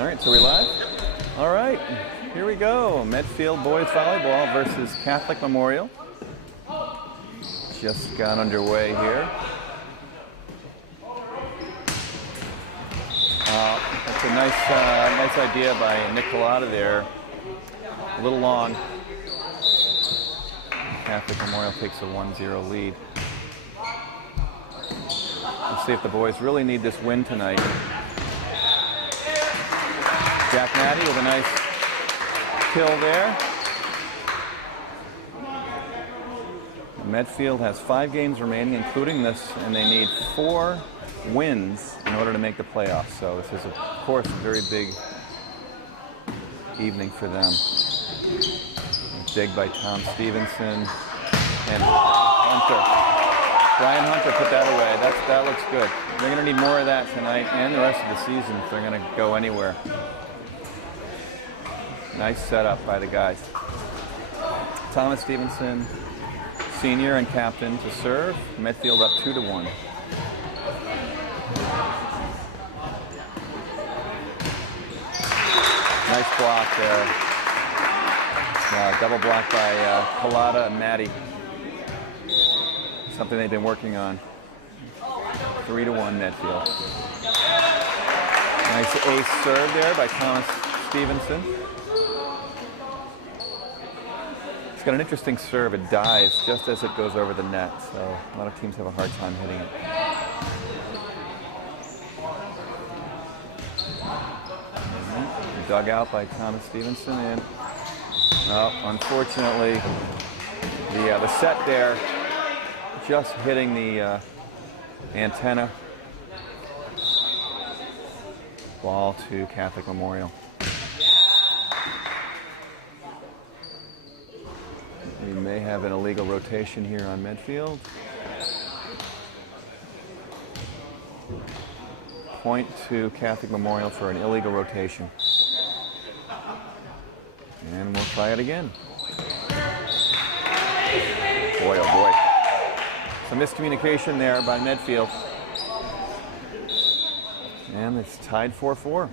All right, so we're live. All right, here we go. Medfield boys volleyball versus Catholic Memorial. Just got underway here. That's a nice idea by Nick Collada there. A little long. Catholic Memorial takes a 1-0 lead. Let's see if the boys really need this win tonight. Jack Natty with a nice kill there. Medfield has 5 games remaining, including this, and they need 4 wins in order to make the playoffs. So this is, of course, a very big evening for them. Dig by Tom Stevenson and Hunter. Brian Hunter put that away. That looks good. They're going to need more of that tonight and the rest of the season if they're going to go anywhere. Nice setup by the guys. Thomas Stevenson, senior and captain, to serve. Medfield up 2-1. Nice block there. Double block by Collada and Matty. Something they've been working on. 3-1 Medfield. Nice ace serve there by Thomas Stevenson. It's got an interesting serve. It dives just as it goes over the net, so a lot of teams have a hard time hitting it. Dug out by Thomas Stevenson, and unfortunately, the set there just hitting the antenna. Ball to Catholic Memorial. We may have an illegal rotation here on Medfield. Point to Catholic Memorial for an illegal rotation. And we'll try it again. Boy, oh boy. Some miscommunication there by Medfield. And it's tied 4-4.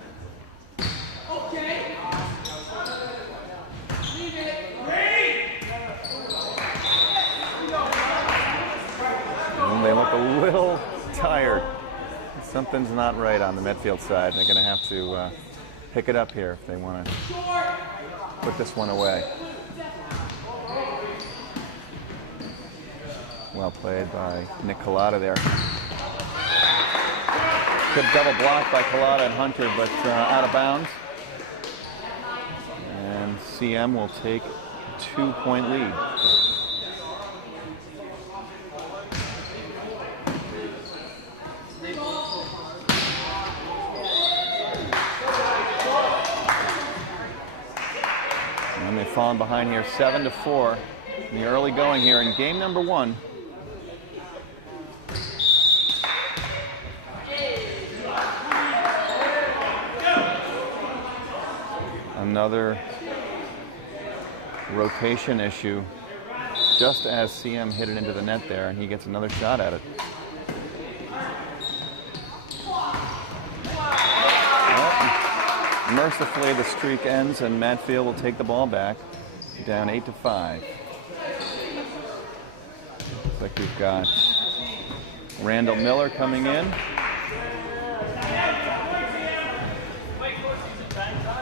And they look a little tired. Something's not right on the Medfield side. They're going to have to pick it up here if they want to put this one away. Well played by Nick Collada there. Good double block by Collada and Hunter, but out of bounds. And CM will take a 2-point lead. And they've fallen behind here 7-4 in the early going here in game number 1. Another rotation issue just as CM hit it into the net there, and he gets another shot at it. Well, mercifully, the streak ends and Medfield will take the ball back, down 8-5. Looks like we've got Randall Miller coming in.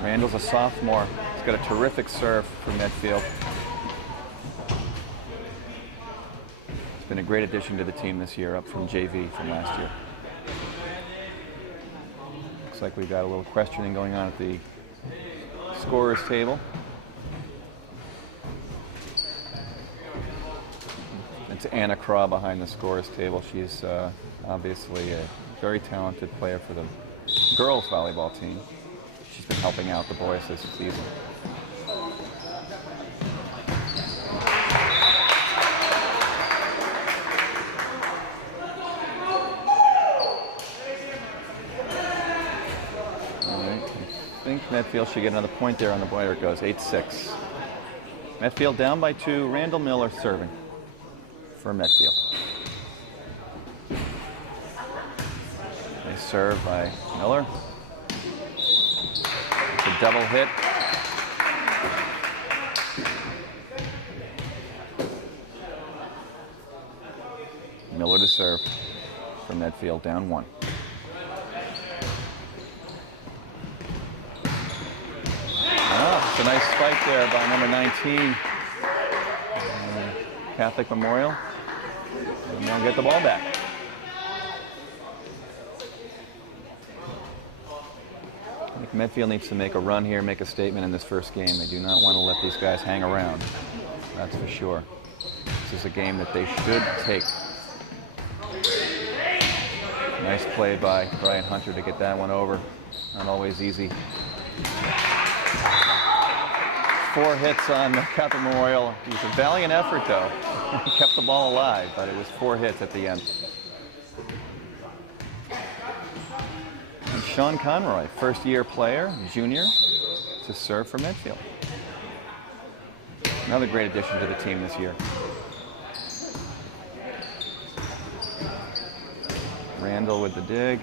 Randall's a sophomore. He's got a terrific serve for Medfield. He's been a great addition to the team this year, up from JV from last year. Looks like we've got a little questioning going on at the scorer's table. It's Anna Craw behind the scorer's table. She's obviously a very talented player for the girls volleyball team. She's been helping out the boys this season. All right, I think Medfield should get another point there on the boy. There it goes, 8-6. Medfield down by 2. Randall Miller serving for Medfield. Nice serve by Miller. It's a double hit. Miller to serve for Medfield, down 1. Oh, it's a nice spike there by number 19, Catholic Memorial. And they'll get the ball back. I think Medfield needs to make a run here, make a statement in this first game. They do not want to let these guys hang around. That's for sure. This is a game that they should take. Nice play by Brian Hunter to get that one over. Not always easy. 4 hits on Catholic Memorial. It was a valiant effort, though. He kept the ball alive, but it was 4 hits at the end. And Sean Conroy, first-year player, junior, to serve for Medfield. Another great addition to the team this year. Randall with the dig.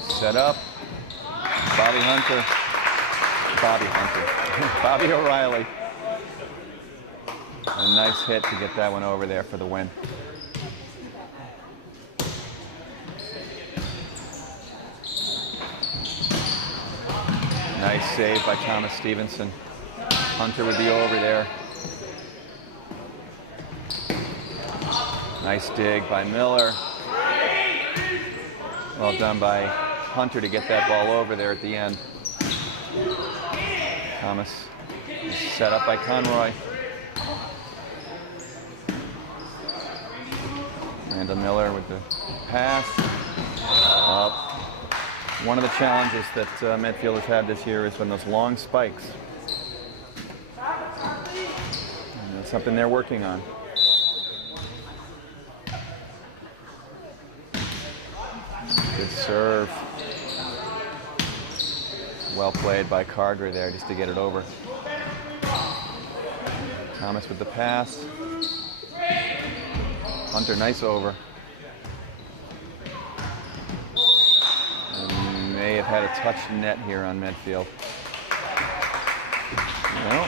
Set up. Bobby O'Reilly. A nice hit to get that one over there for the win. Nice save by Thomas Stevenson. Hunter with the over there. Nice dig by Miller. Well done by Hunter to get that ball over there at the end. Thomas is set up by Conroy. Randall Miller with the pass. One of the challenges that Medfield has had this year is when those long spikes. And that's something they're working on. Good serve. Well played by Carter there just to get it over. Thomas with the pass. Hunter, nice over. And may have had a touch net here on Medfield. No.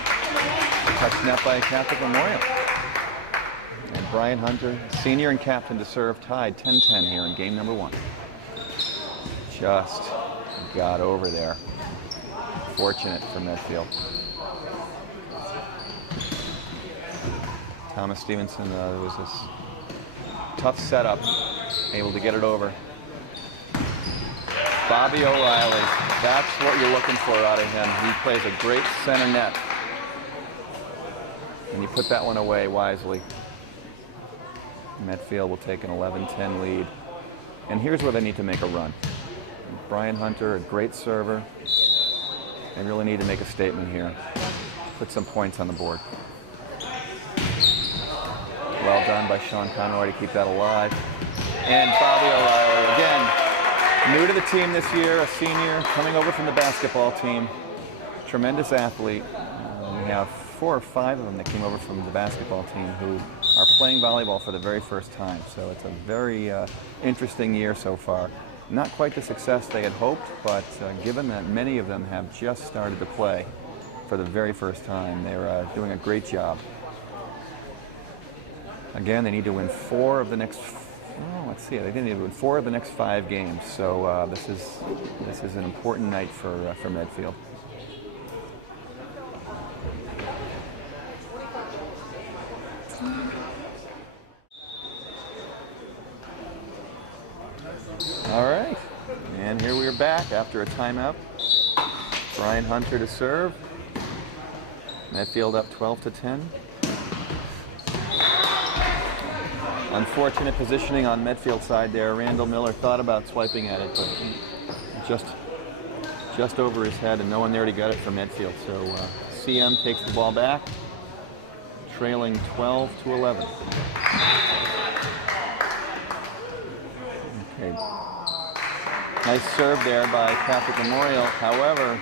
Touch net by Catholic Memorial. And Brian Hunter, senior and captain to serve, tied 10-10 here in game number 1. Just got over there. Fortunate for Medfield. Thomas Stevenson, there was this tough setup, able to get it over. Bobby O'Reilly, that's what you're looking for out of him. He plays a great center net. And you put that one away wisely. Medfield will take an 11-10 lead. And here's where they need to make a run. Brian Hunter, a great server. They really need to make a statement here. Put some points on the board. Well done by Sean Conroy to keep that alive. And Bobby O'Reilly, again, new to the team this year, a senior, coming over from the basketball team. Tremendous athlete. We have 4 or 5 of them that came over from the basketball team who are playing volleyball for the very first time. So it's a very interesting year so far. Not quite the success they had hoped, but given that many of them have just started to play for the very first time, they're doing a great job. Again, they need to win 4 of the next, let's see, they need to win 4 of the next 5 games. So this is an important night for Medfield. All right, and here we are back after a timeout. Brian Hunter to serve. Medfield up 12-10. Unfortunate positioning on Medfield side there. Randall Miller thought about swiping at it, but just over his head, and no one there to get it for Medfield. So CM takes the ball back, trailing 12-11. Okay. Nice serve there by Catholic Memorial. However,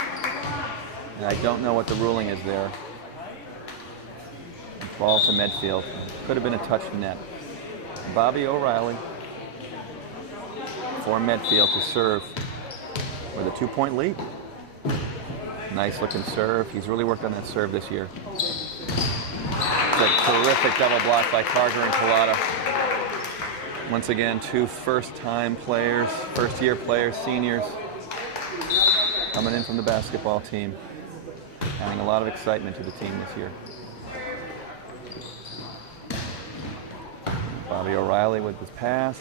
I don't know what the ruling is there. Ball to Medfield. Could have been a touch net. Bobby O'Reilly for Medfield to serve with a 2-point lead. Nice looking serve. He's really worked on that serve this year. It's a terrific double block by Carter and Collada. Once again, two first-time players, first-year players, seniors, coming in from the basketball team, adding a lot of excitement to the team this year. Bobby O'Reilly with his pass.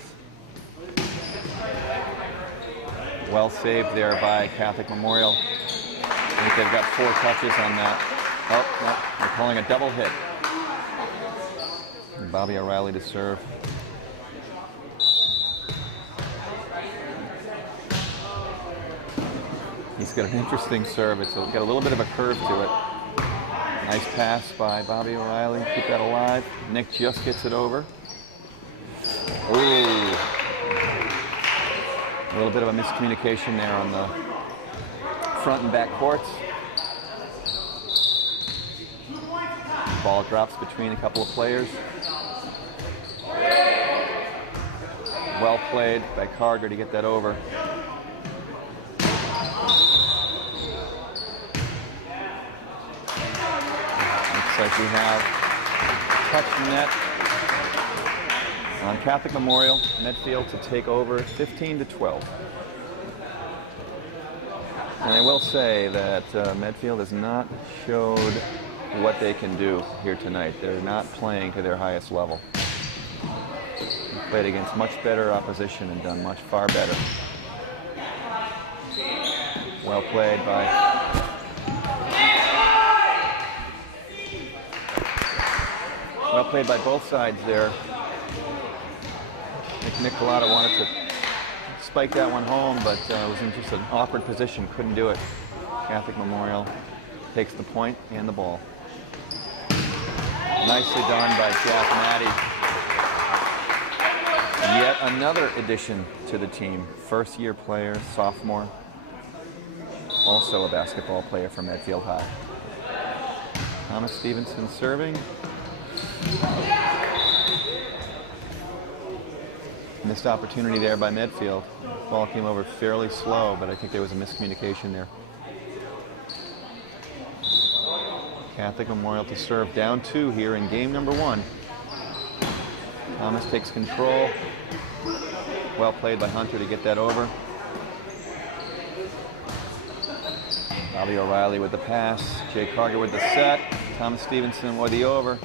Well saved there by Catholic Memorial. I think they've got 4 touches on that. Oh, no, they're calling a double hit. And Bobby O'Reilly to serve. He's got an interesting serve. It's got a little bit of a curve to it. Nice pass by Bobby O'Reilly. Keep that alive. Nick just gets it over. Ooh. A little bit of a miscommunication there on the front and back courts. Ball drops between a couple of players. Well played by Carger to get that over. Looks like we have touch net on Catholic Memorial, Medfield to take over 15-12. And I will say that Medfield has not showed what they can do here tonight. They're not playing to their highest level. They've played against much better opposition and done much far better. Well played by both sides there. Nick Collada wanted to spike that one home, but was in just an awkward position, couldn't do it. Catholic Memorial takes the point and the ball. Nicely done by Jack Matty. Yet another addition to the team. First-year player, sophomore. Also a basketball player from Medfield High. Thomas Stevenson serving. Missed opportunity there by Medfield. Ball came over fairly slow, but I think there was a miscommunication there. Catholic Memorial to serve down 2 here in game number 1. Thomas takes control. Well played by Hunter to get that over. Bobby O'Reilly with the pass. Jay Carger with the set. Thomas Stevenson with the over.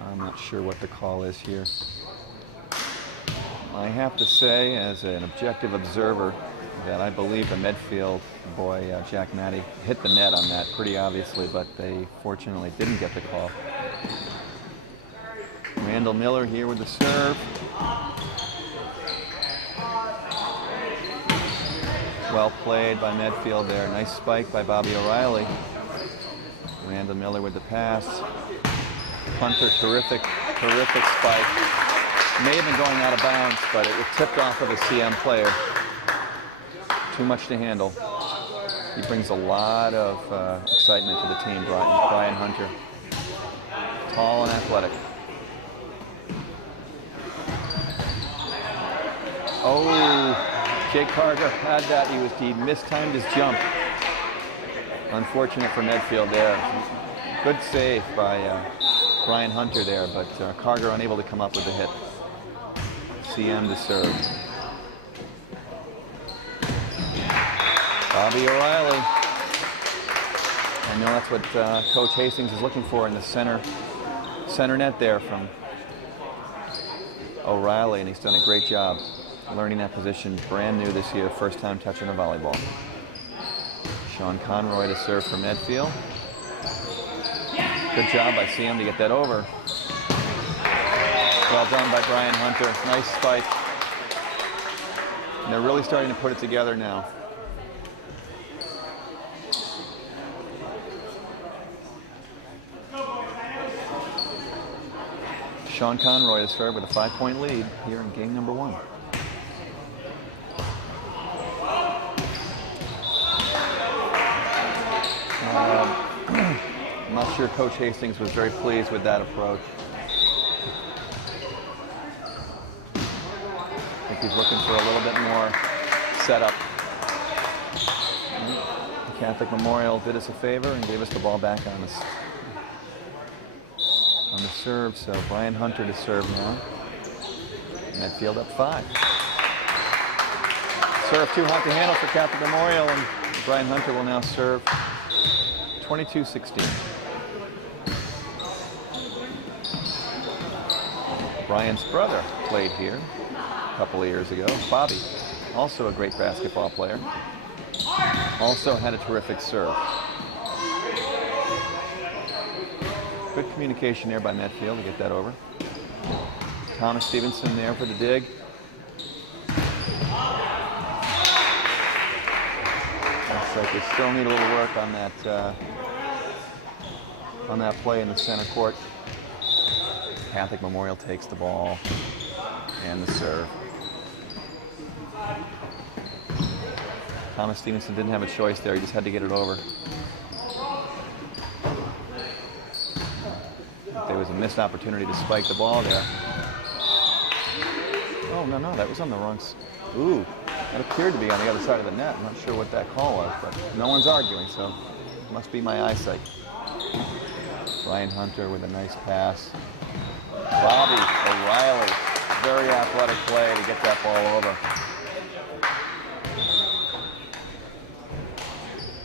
I'm not sure what the call is here. I have to say, as an objective observer, that I believe the Medfield boy, Jack Matty, hit the net on that pretty obviously, but they fortunately didn't get the call. Randall Miller here with the serve. Well played by Medfield there. Nice spike by Bobby O'Reilly. Randall Miller with the pass. Hunter, terrific spike. May have been going out of bounds, but it was tipped off of a CM player. Too much to handle. He brings a lot of excitement to the team, Brian Hunter. Tall and athletic. Oh, Jake Carter had that. He mistimed his jump. Unfortunate for Medfield there. Good save by Brian Hunter there, but Carter unable to come up with the hit. CM to serve. Bobby O'Reilly. I know that's what Coach Hastings is looking for in the center net there from O'Reilly, and he's done a great job learning that position. Brand new this year, first time touching a volleyball. Sean Conroy to serve for Medfield. Good job by CM to get that over. Well done by Brian Hunter. Nice spike. And they're really starting to put it together now. Sean Conroy to serve with a 5-point lead here in game number 1. I'm not sure Coach Hastings was very pleased with that approach. He's looking for a little bit more setup. Catholic Memorial did us a favor and gave us the ball back on the serve. So Brian Hunter to serve now. Medfield up 5. Serve 2 hot to handle for Catholic Memorial, and Brian Hunter will now serve 22-16. Brian's brother played here a couple of years ago. Bobby, also a great basketball player. Also had a terrific serve. Good communication there by Medfield to get that over. Thomas Stevenson there for the dig. Looks like they still need a little work on that play in the center court. Catholic Memorial takes the ball and the serve. Thomas Stevenson didn't have a choice there. He just had to get it over. There was a missed opportunity to spike the ball there. Oh, no, that was on the wrong side. Ooh, that appeared to be on the other side of the net. I'm not sure what that call was, but no one's arguing, so it must be my eyesight. Brian Hunter with a nice pass. Bobby O'Reilly, very athletic play to get that ball over.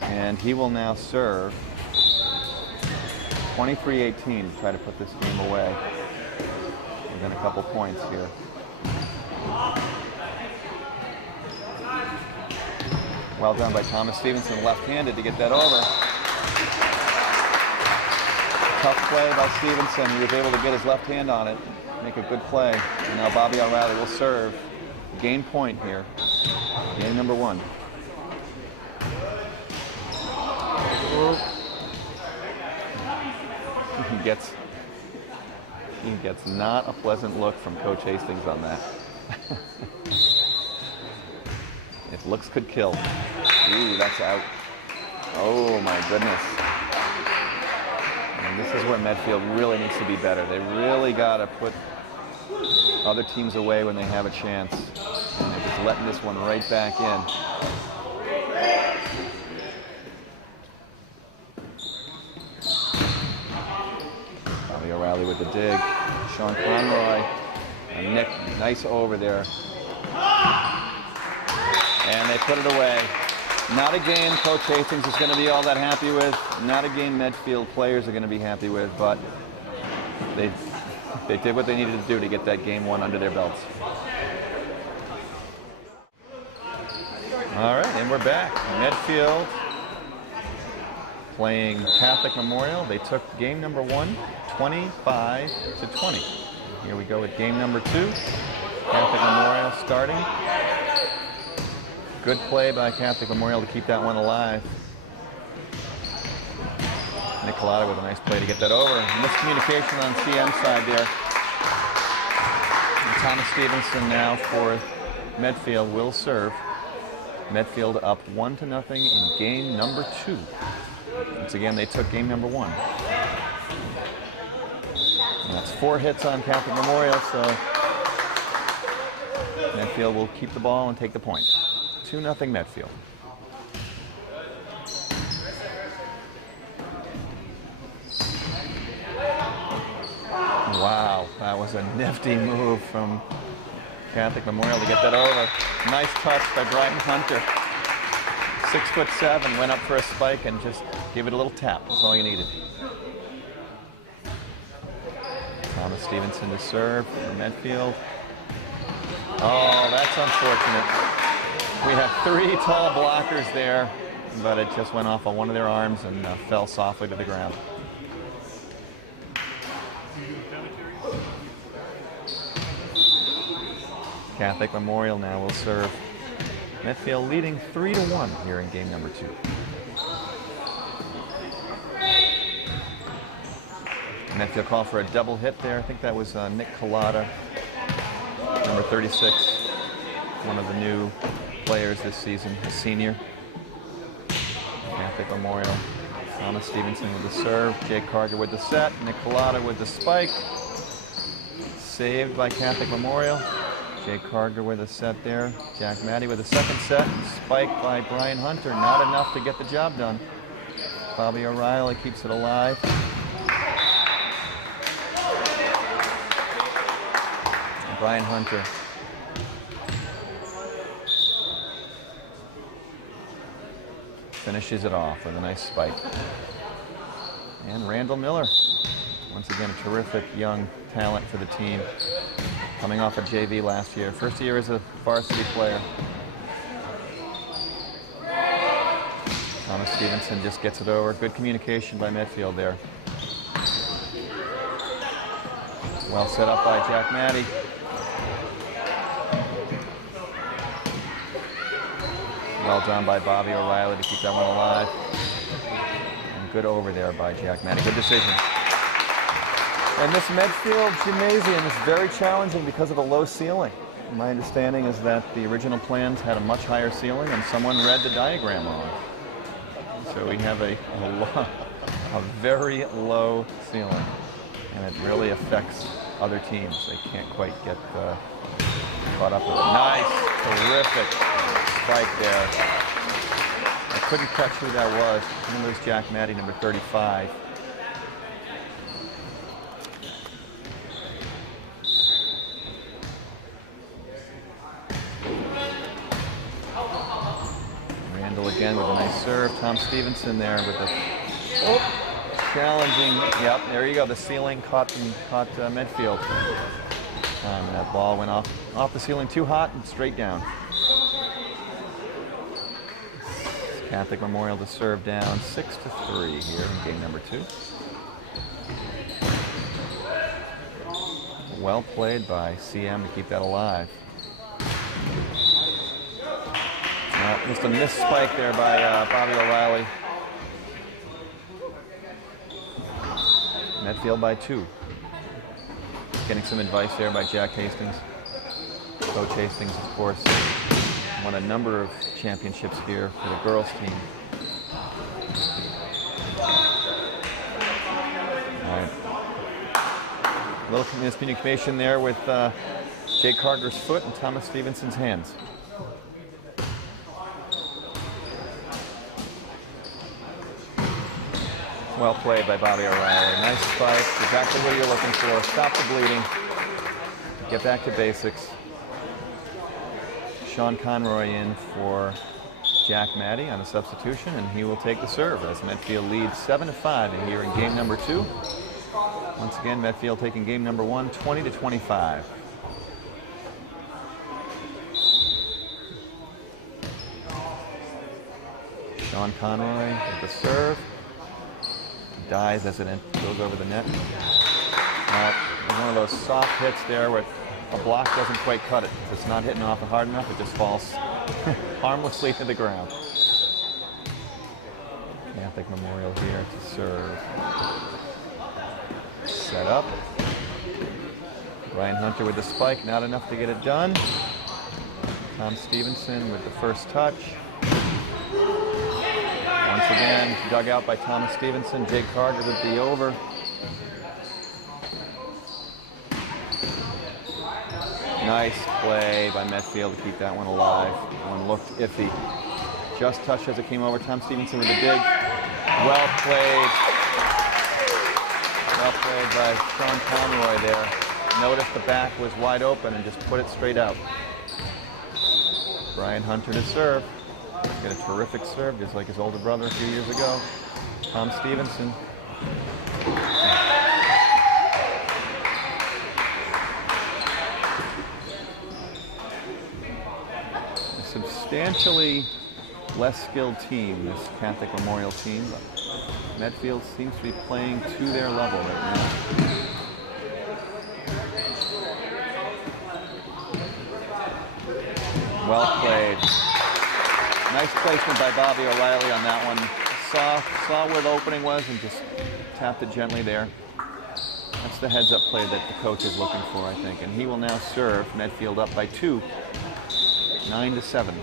And he will now serve 23-18 to try to put this game away within a couple points here. Well done by Thomas Stevenson, left-handed to get that over. Tough play by Stevenson. He was able to get his left hand on it, make a good play. And now Bobby O'Reilly will serve. Game point here. Game number 1. He gets not a pleasant look from Coach Hastings on that. If looks could kill. Ooh, that's out. Oh my goodness. And this is where Medfield really needs to be better. They really got to put other teams away when they have a chance. And they're just letting this one right back in. Bobby O'Reilly with the dig. Sean Conroy. And Nick, nice over there. And they put it away. Not a game Coach Hastings is going to be all that happy with. Not a game Medfield players are going to be happy with, but they did what they needed to do to get that game 1 under their belts. All right, and we're back. Medfield playing Catholic Memorial. They took game number 1, 25-20. Here we go with game number 2. Catholic Memorial starting. Good play by Catholic Memorial to keep that one alive. Nick Collada with a nice play to get that over. Miscommunication on CM side there. And Thomas Stevenson now for Medfield will serve. Medfield up 1-0 in game number 2. Once again, they took game number 1. And that's 4 hits on Catholic Memorial, so Medfield will keep the ball and take the point. 2-0 Medfield. Wow, that was a nifty move from Catholic Memorial to get that over. Nice touch by Brian Hunter. 6'7", went up for a spike and just give it a little tap. That's all you needed. Thomas Stevenson to serve for Medfield. Oh, that's unfortunate. We have 3 tall blockers there, but it just went off on one of their arms and fell softly to the ground. Catholic Memorial now will serve. Medfield leading 3-1 here in game number 2. Medfield called for a double hit there. I think that was Nick Collada, number 36, one of the new players this season, a senior. Catholic Memorial. Thomas Stevenson with the serve. Jake Carger with the set. Nick Collada with the spike. Saved by Catholic Memorial. Jake Carter with a set there. Jack Matty with a second set. Spike by Brian Hunter. Not enough to get the job done. Bobby O'Reilly keeps it alive. Brian Hunter. Finishes it off with a nice spike. And Randall Miller. Once again, a terrific young talent for the team. Coming off a JV last year. First year as a varsity player. Thomas Stevenson just gets it over. Good communication by Medfield there. Well set up by Jack Matty. Well done by Bobby O'Reilly to keep that one alive. And good over there by Jack Matty. Good decision. And this Medfield gymnasium is very challenging because of a low ceiling. My understanding is that the original plans had a much higher ceiling and someone read the diagram wrong. So we have a very low ceiling. And it really affects other teams. They can't quite get caught up with it. Nice, terrific spike there. I couldn't catch who that was. I think it was Jack Matty, number 35. Randall again with a nice serve. Tom Stevenson there with a challenging. Yep, there you go. The ceiling caught Medfield. And that ball went off the ceiling too hot and straight down. Catholic Memorial to serve down 6-3 here in game number 2. Well played by CM to keep that alive. Just a missed spike there by Bobby O'Reilly. Medfield by 2. Getting some advice there by Jack Hastings. Coach Hastings, of course, won a number of championships here for the girls team. All right. A little miscommunication there with Jake Carter's foot and Thomas Stevenson's hands. Well played by Bobby O'Reilly. Nice spike, exactly what you're looking for. Stop the bleeding. Get back to basics. Sean Conroy in for Jack Matty on a substitution, and he will take the serve as Medfield leads 7-5 here in game number 2. Once again, Medfield taking game number 1, 20-25. Sean Conroy with the serve. Dies as it goes over the net. One of those soft hits there where a block doesn't quite cut it. If it's not hitting off it hard enough, it just falls harmlessly to the ground. Catholic Memorial here to serve. Set up. Brian Hunter with the spike, not enough to get it done. Tom Stevenson with the first touch. Once again, dug out by Thomas Stevenson. Jake Carter with the over. Nice play by Medfield to keep that one alive. One looked iffy. Just touched as it came over. Tom Stevenson with a dig. Well played. Well played by Sean Conroy there. Noticed the back was wide open and just put it straight out. Brian Hunter to serve. Got a terrific serve, just like his older brother a few years ago. Tom Stevenson. A substantially less skilled team, this Catholic Memorial team, but Medfield seems to be playing to their level right now. Well played. Nice placement by Bobby O'Reilly on that one. Saw where the opening was and just tapped it gently there. That's the heads-up play that the coach is looking for, I think. And he will now serve Medfield up by 2, 9-7.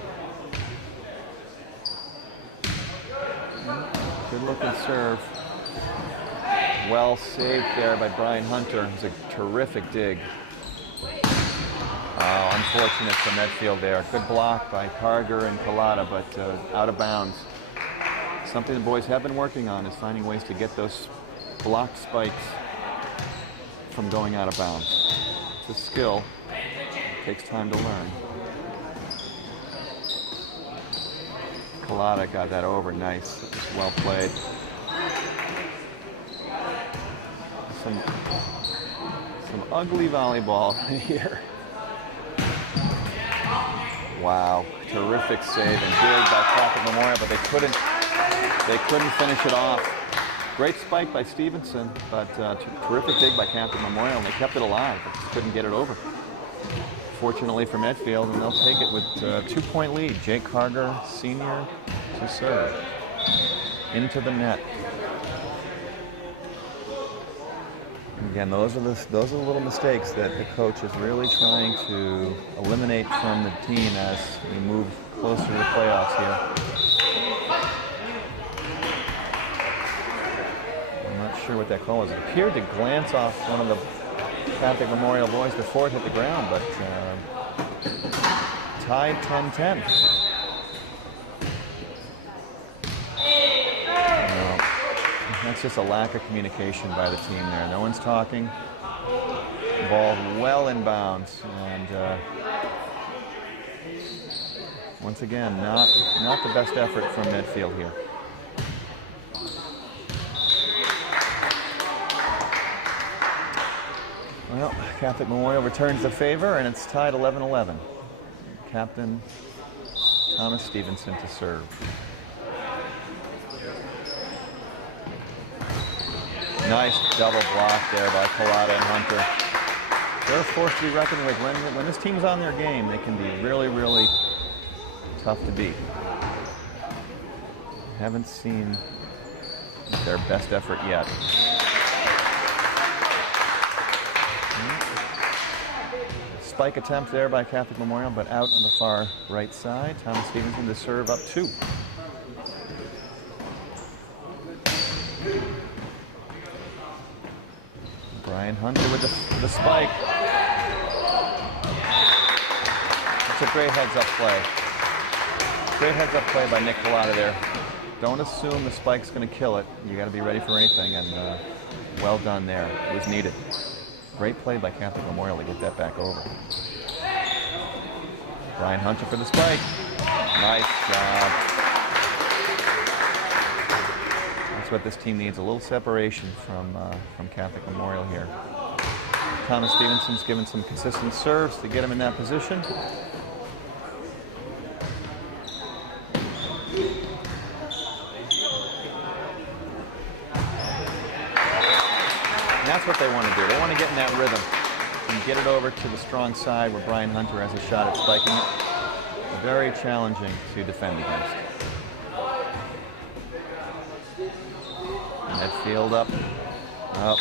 Good looking serve. Well saved there by Brian Hunter. It was a terrific dig. Oh, unfortunate for Medfield there. Good block by Carger and Collada, but out of bounds. Something the boys have been working on is finding ways to get those blocked spikes from going out of bounds. It's a skill. It takes time to learn. Collada got that over. Nice. That was well played. Some ugly volleyball here. Wow. Terrific save and good by Catholic Memorial, but they couldn't finish it off. Great spike by Stevenson, but terrific dig by Catholic Memorial, and they kept it alive, but just couldn't get it over. Fortunately for Medfield, and they'll take it with a 2-point lead. Jake Carger, senior, to serve. Into the net. Again, those are the little mistakes that the coach is really trying to eliminate from the team as we move closer to the playoffs here. I'm not sure what that call was. It appeared to glance off one of the Catholic Memorial boys before it hit the ground, but tied 10-10. That's just a lack of communication by the team there. No one's talking. Ball well in bounds, and once again, not the best effort from Medfield here. Well, Catholic Memorial returns the favor, and it's tied 11-11. Captain Thomas Stevenson to serve. Nice double block there by Collada and Hunter. They're a force to be reckoned with. When this team's on their game, they can be really, really tough to beat. Haven't seen their best effort yet. Spike attempt there by Catholic Memorial, but out on the far right side. Thomas Stevenson to serve up 2. Brian Hunter with the spike. It's a great heads-up play. Great heads-up play by Nick Collada there. Don't assume the spike's going to kill it. You got to be ready for anything, and well done there. It was needed. Great play by Catholic Memorial to get that back over. Brian Hunter for the spike. Nice job. That's what this team needs, a little separation from Catholic Memorial here. Thomas Stevenson's given some consistent serves to get him in that position. And that's what they want to do. They want to get in that rhythm and get it over to the strong side where Brian Hunter has a shot at spiking it. Very challenging to defend against. Medfield up. Oh.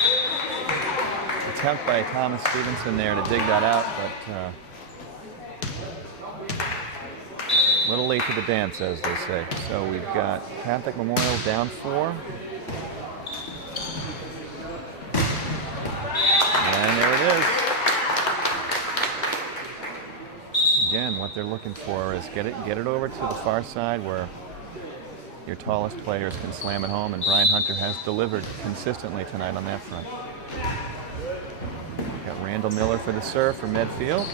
Attempt by Thomas Stevenson there to dig that out, but a little late to the dance, as they say. So we've got Catholic Memorial down 4. And there it is. Again, what they're looking for is get it over to the far side where your tallest players can slam it home, and Brian Hunter has delivered consistently tonight on that front. Got Randall Miller for the serve for Medfield.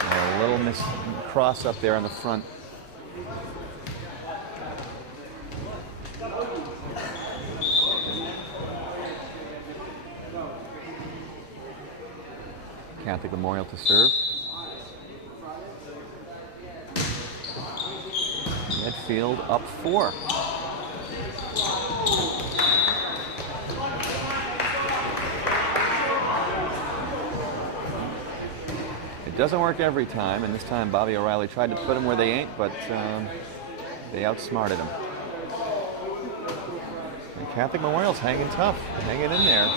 A little cross up there on the front. Catholic Memorial to serve. Medfield up 4. It doesn't work every time, and this time Bobby O'Reilly tried to put them where they ain't, but they outsmarted him. And Catholic Memorial's hanging tough, hanging in there.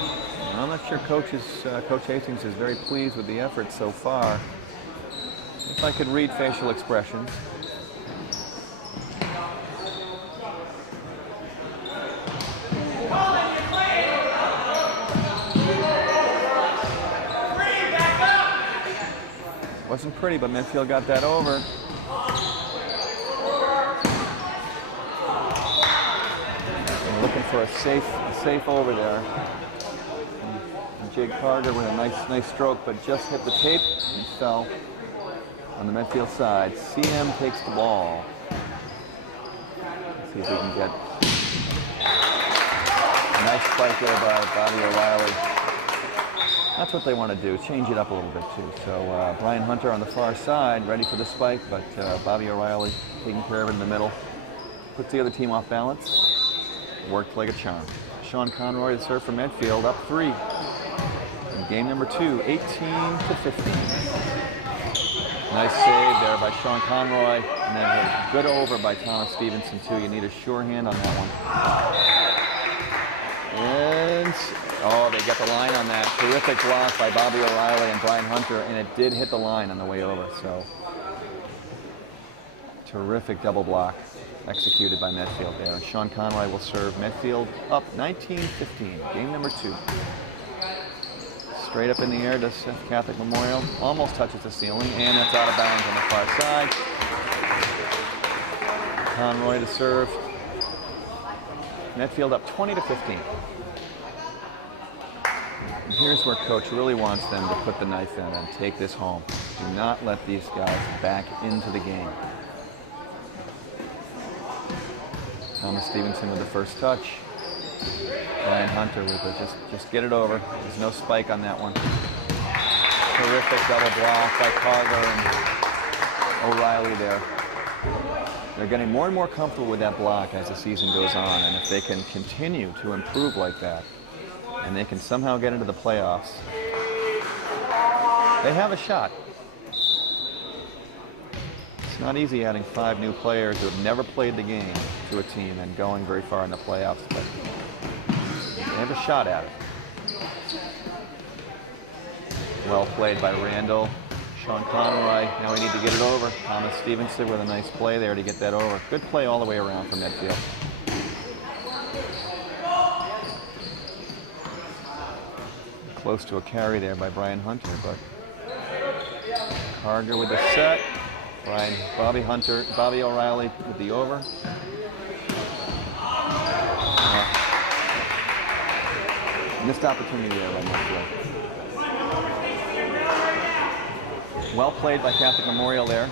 And I'm not sure Coach Hastings is very pleased with the effort so far. If I could read facial expressions. Wasn't pretty, but Medfield got that over. And looking for a safe over there. And Jake Carter with a nice stroke, but just hit the tape and fell on the Medfield side. CM takes the ball. Let's see if we can get a nice spike there by Bobby O'Reilly. That's what they want to do, change it up a little bit too. So Brian Hunter on the far side, ready for the spike, but Bobby O'Reilly taking care of it in the middle. Puts the other team off balance. Worked like a charm. Sean Conroy to serve for Medfield, up 3. In game number 2, 18-15. Nice save there by Sean Conroy, and then a good over by Thomas Stevenson too. You need a sure hand on that one. And, oh, they got the line on that. Terrific block by Bobby O'Reilly and Brian Hunter, and it did hit the line on the way over, so. Terrific double block executed by Medfield there. And Sean Conroy will serve. Medfield up 19-15, game number 2. Straight up in the air to Catholic Memorial. Almost touches the ceiling, and it's out of bounds on the far side. Conroy to serve. Medfield up 20-15. And here's where coach really wants them to put the knife in and take this home. Do not let these guys back into the game. Thomas Stevenson with the first touch. Brian Hunter with it. Just get it over. There's no spike on that one. Terrific double block by Carter and O'Reilly there. They're getting more and more comfortable with that block as the season goes on, and if they can continue to improve like that, and they can somehow get into the playoffs, they have a shot. It's not easy adding 5 new players who have never played the game to a team and going very far in the playoffs, but they have a shot at it. Well played by Randall. Sean Conroy, now we need to get it over. Thomas Stevenson with a nice play there to get that over. Good play all the way around from Medfield. Close to a carry there by Brian Hunter, but Carger with the set. Bobby O'Reilly with the over. Missed opportunity there by Medfield. Well played by Catholic Memorial there.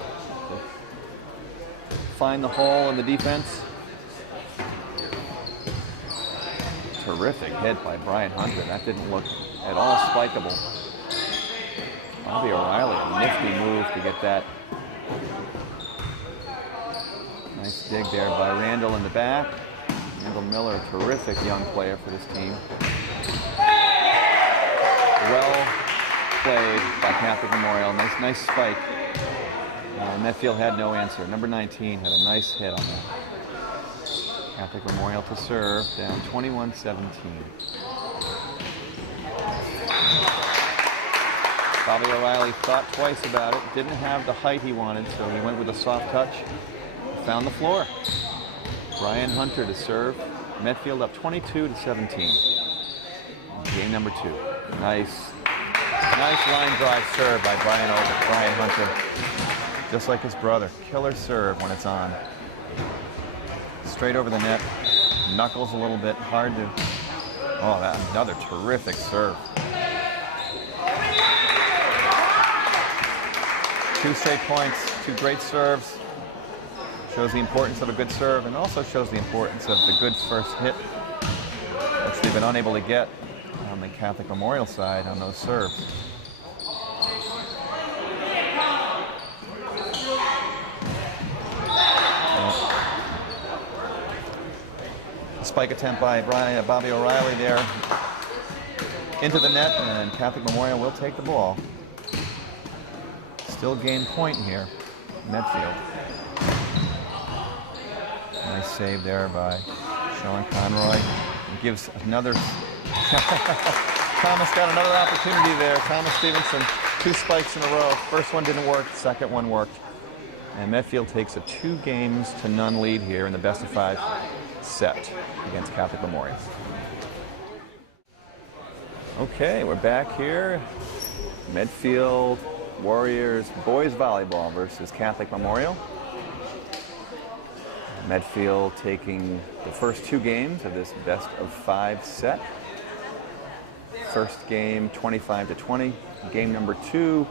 Find the hole in the defense. Terrific hit by Brian Hunter. That didn't look at all spikeable. Bobby O'Reilly, a nifty move to get that. Nice dig there by Randall in the back. Randall Miller, a terrific young player for this team. Well played by Catholic Memorial. Nice spike. Medfield had no answer. Number 19 had a nice hit on that. Catholic Memorial to serve, down 21-17. Bobby O'Reilly thought twice about it. Didn't have the height he wanted, so he went with a soft touch. Found the floor. Brian Hunter to serve. Medfield up 22-17. Game number 2. Nice line drive serve by Brian Hunter. Just like his brother. Killer serve when it's on. Straight over the net. Knuckles a little bit. Hard to... Oh, that's another terrific serve. 2 straight points. 2 great serves. Shows the importance of a good serve and also shows the importance of the good first hit, which they've been unable to get on the Catholic Memorial side on those serves. Spike attempt by Bobby O'Reilly there into the net, and Catholic Memorial will take the ball. Still game point here, Medfield. Nice save there by Sean Conroy. It gives another... Thomas got another opportunity there. Thomas Stevenson, 2 spikes in a row. First one didn't work, second one worked. And Medfield takes a 2-0 lead here in the best-of-5 set against Catholic Memorial. Okay, we're back here. Medfield Warriors boys volleyball versus Catholic Memorial. Medfield taking the first 2 games of this best-of-5 set. First game 25-20. Game number 2,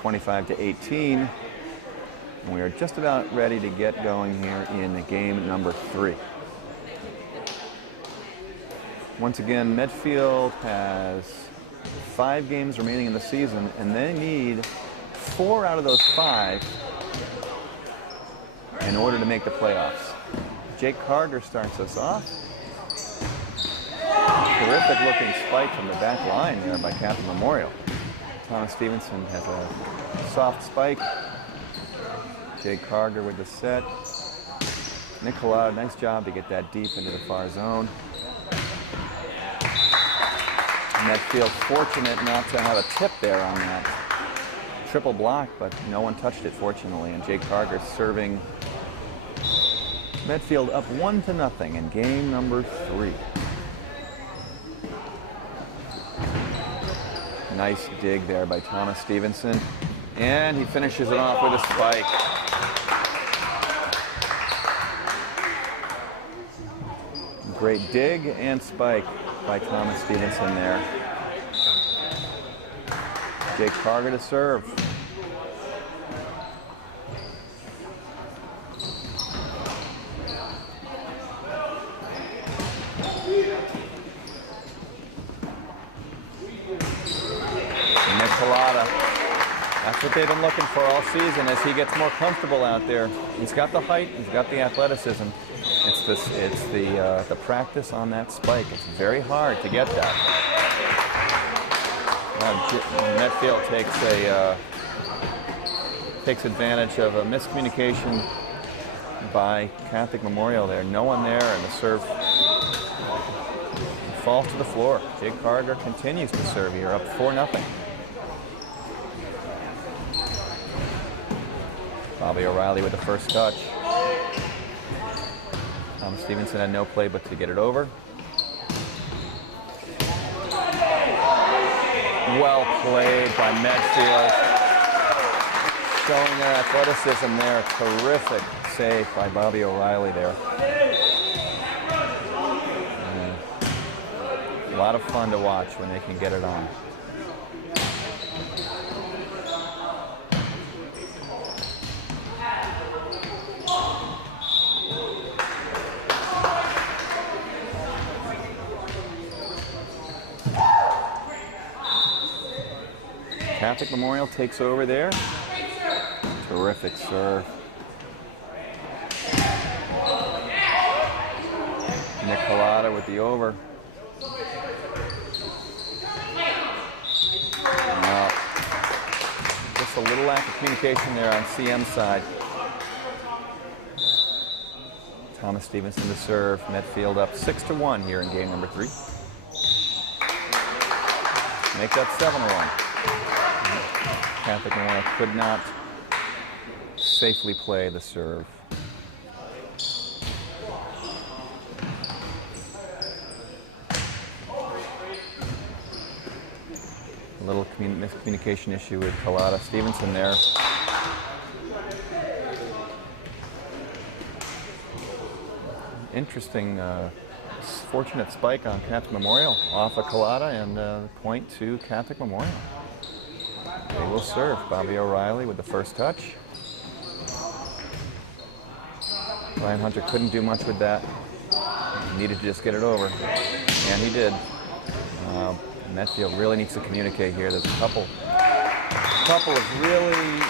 25-18. And we are just about ready to get going here in game number 3. Once again, Medfield has 5 games remaining in the season, and they need 4 out of those 5 in order to make the playoffs. Jake Carter starts us off. Terrific looking spike from the back line there by Catholic Memorial. Thomas Stevenson has a soft spike. Jake Carter with the set. Nicolau, nice job to get that deep into the far zone. Medfield fortunate not to have a tip there on that triple block, but no one touched it, fortunately. And Jake Carter serving Medfield up 1-0 in game number 3. Nice dig there by Thomas Stevenson. And he finishes it off with a spike. Great dig and spike by Thomas Stevenson there. Jake Carter to serve. Nicolau. That's what they've been looking for all season as he gets more comfortable out there. He's got the height, he's got the athleticism. It's the practice on that spike. It's very hard to get that. Medfield takes advantage of a miscommunication by Catholic Memorial there. No one there, and the serve falls to the floor. Jake Carter continues to serve here, up 4-0. Bobby O'Reilly with the first touch. Thomas Stevenson had no play but to get it over. Well played by Medfield. Showing their athleticism there. Terrific save by Bobby O'Reilly there. A lot of fun to watch when they can get it on. Catholic Memorial takes over there. Terrific serve. Nicolau with the over. Just a little lack of communication there on CM's side. Thomas Stevenson to serve. Medfield up 6-1 here in game number 3. Make that 7-1. Catholic Memorial could not safely play the serve. A little miscommunication issue with Nicolau. Stevenson there. Interesting, fortunate spike on Catholic Memorial off of Nicolau, and point to Catholic Memorial. They will serve. Bobby O'Reilly with the first touch. Brian Hunter couldn't do much with that. He needed to just get it over, and he did. Medfield really needs to communicate here. There's a couple of really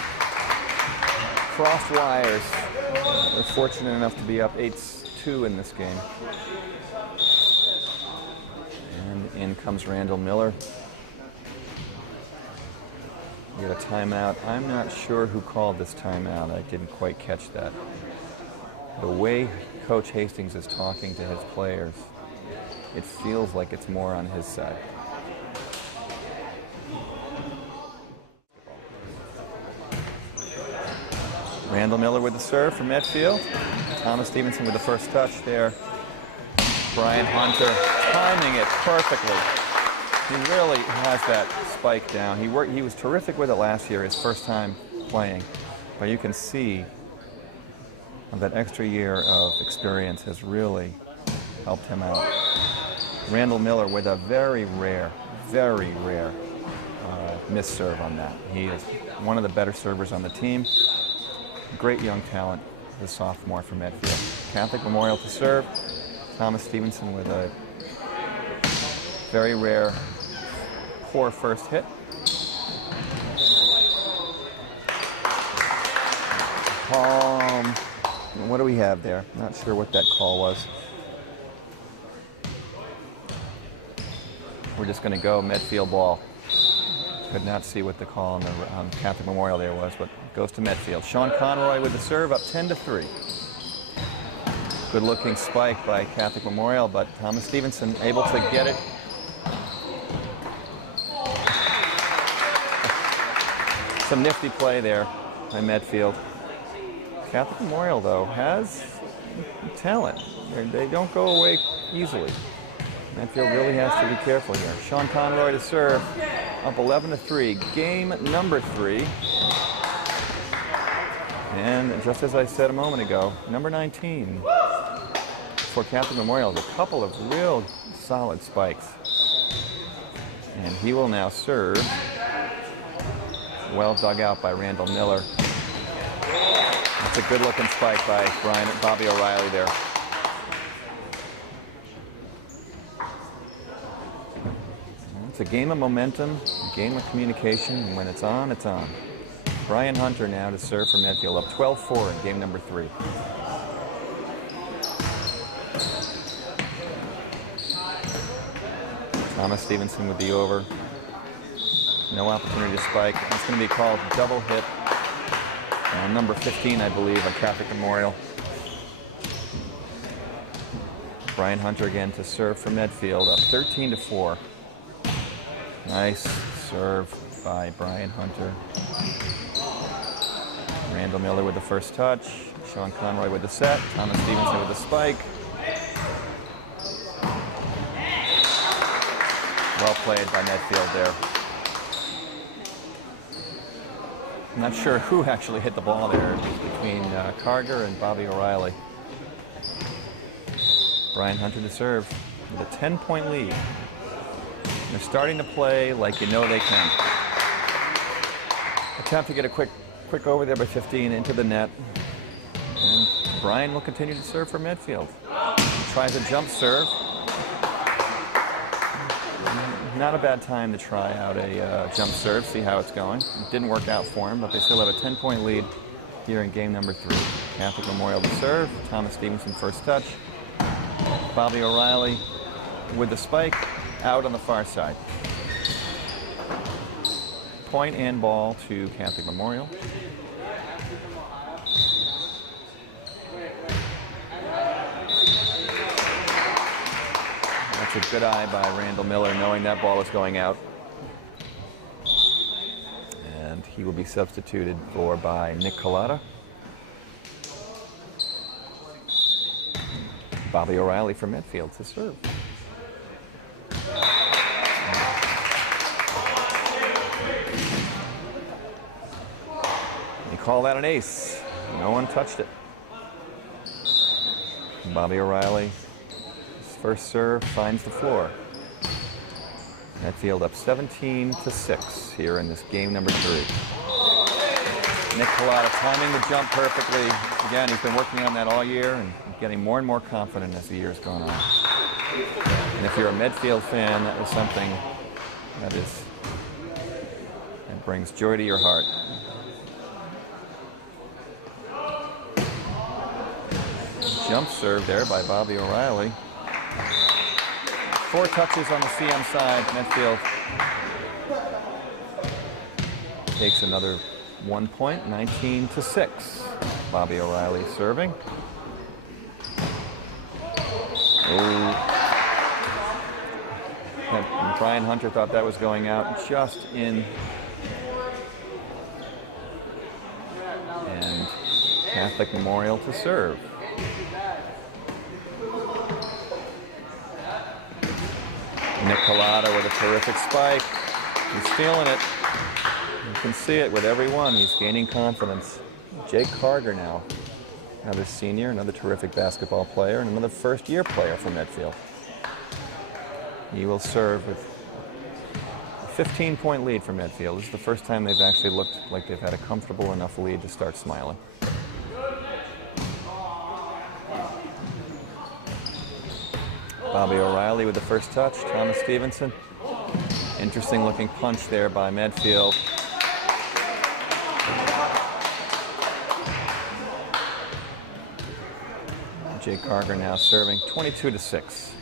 crossed wires. They're fortunate enough to be up 8-2 in this game. And in comes Randall Miller. We got a timeout. I'm not sure who called this timeout. I didn't quite catch that. The way Coach Hastings is talking to his players, it feels like it's more on his side. Randall Miller with the serve from Medfield. Thomas Stevenson with the first touch there. Brian Hunter timing it perfectly. He really has that spike down. He was terrific with it last year, his first time playing. But you can see that extra year of experience has really helped him out. Randall Miller with a very rare missed serve on that. He is one of the better servers on the team. Great young talent, the sophomore from Medfield. Catholic Memorial to serve. Thomas Stevenson with a very rare poor first hit. What do we have there? Not sure what that call was. We're just going to go Medfield ball. Could not see what the call on Catholic Memorial there was, but it goes to Medfield. Sean Conroy with the serve, up 10-3. Good looking spike by Catholic Memorial, but Thomas Stevenson able to get it. Some nifty play there by Medfield. Catholic Memorial, though, has talent. They don't go away easily. Medfield really has to be careful here. Sean Conroy to serve, up 11-3. Game number 3. And just as I said a moment ago, number 19 for Catholic Memorial, a couple of real solid spikes. And he will now serve. Well dug out by Randall Miller. That's a good looking spike by Bobby O'Reilly there. It's a game of momentum, a game of communication, and when it's on, it's on. Brian Hunter now to serve for Medfield, up 12-4 in game number 3. Thomas Stevenson with the over. No opportunity to spike. It's going to be called double hit. Number 15, I believe, on Catholic Memorial. Brian Hunter again to serve for Medfield, up 13-4. Nice serve by Brian Hunter. Randall Miller with the first touch. Sean Conroy with the set. Thomas Stevenson with the spike. Well played by Medfield there. I'm not sure who actually hit the ball there between Carger and Bobby O'Reilly. Brian Hunter to serve with a 10-point lead. They're starting to play like you know they can. Attempt to get a quick over there by 15 into the net. And Brian will continue to serve for Medfield. Tries a jump serve. Not a bad time to try out a jump serve, see how it's going. It didn't work out for him, but they still have a 10-point lead here in game number 3. Catholic Memorial to serve. Thomas Stevenson first touch. Bobby O'Reilly with the spike out on the far side. Point and ball to Catholic Memorial. That's a good eye by Randall Miller, knowing that ball is going out. And he will be substituted for by Nick Collada. Bobby O'Reilly from Medfield to serve. You call that an ace. No one touched it. Bobby O'Reilly, his first serve, finds the floor. Medfield up 17-6 here in this game number 3. Nick Collada timing the jump perfectly. Again, he's been working on that all year and getting more and more confident as the year's gone on. And if you're a Medfield fan, that was something that brings joy to your heart. Jump serve there by Bobby O'Reilly. 4 touches on the CM side. Medfield takes another 1 point, 19-6. Bobby O'Reilly serving. And Brian Hunter thought that was going out just in. And Catholic Memorial to serve. Nick Collada with a terrific spike. He's feeling it. You can see it with every one. He's gaining confidence. Jake Carger now. Another senior, another terrific basketball player, and another first-year player from Medfield. He will serve with a 15-point lead for Medfield. This is the first time they've actually looked like they've had a comfortable enough lead to start smiling. Bobby O'Reilly with the first touch. Thomas Stevenson. Interesting looking punch there by Medfield. Jake Carger now serving 22-6.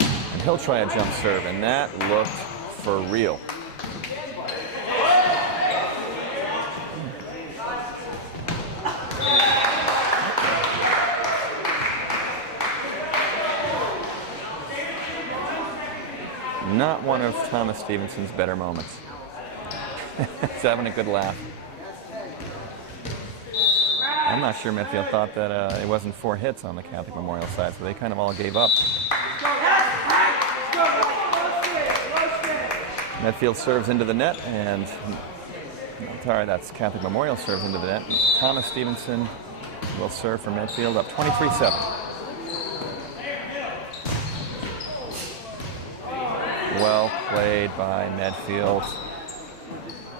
And he'll try a jump serve, and that looked for real. Not one of Thomas Stevenson's better moments. He's having a good laugh. I'm not sure Medfield thought that it wasn't 4 hits on the Catholic Memorial side, so they kind of all gave up. Medfield serves into the net, and sorry, that's Catholic Memorial serves into the net. Thomas Stevenson will serve for Medfield, up 23-7. Well played by Medfield.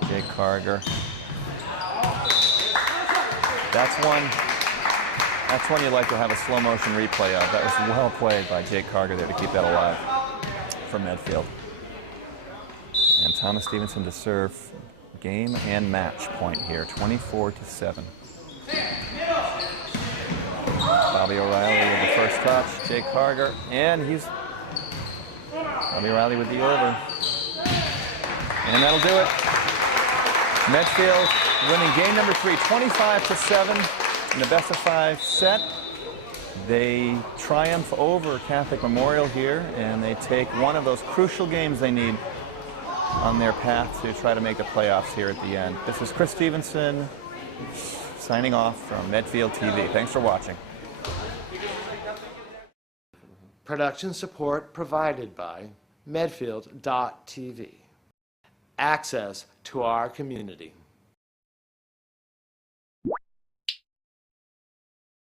Jake Carger. That's one you'd like to have a slow motion replay of. That was well played by Jake Carger there to keep that alive for Medfield. And Thomas Stevenson to serve game and match point here, 24-7. Bobby O'Reilly with the first touch. Jake Carger, and he's Bobby O'Reilly with the over. And that'll do it. Medfield winning game number 3, 25-7 in the best-of-5 set. They triumph over Catholic Memorial here, and they take one of those crucial games they need on their path to try to make the playoffs here at the end. This is Chris Stevenson signing off from Medfield TV. Thanks for watching. Production support provided by Medfield.tv. Access to our community.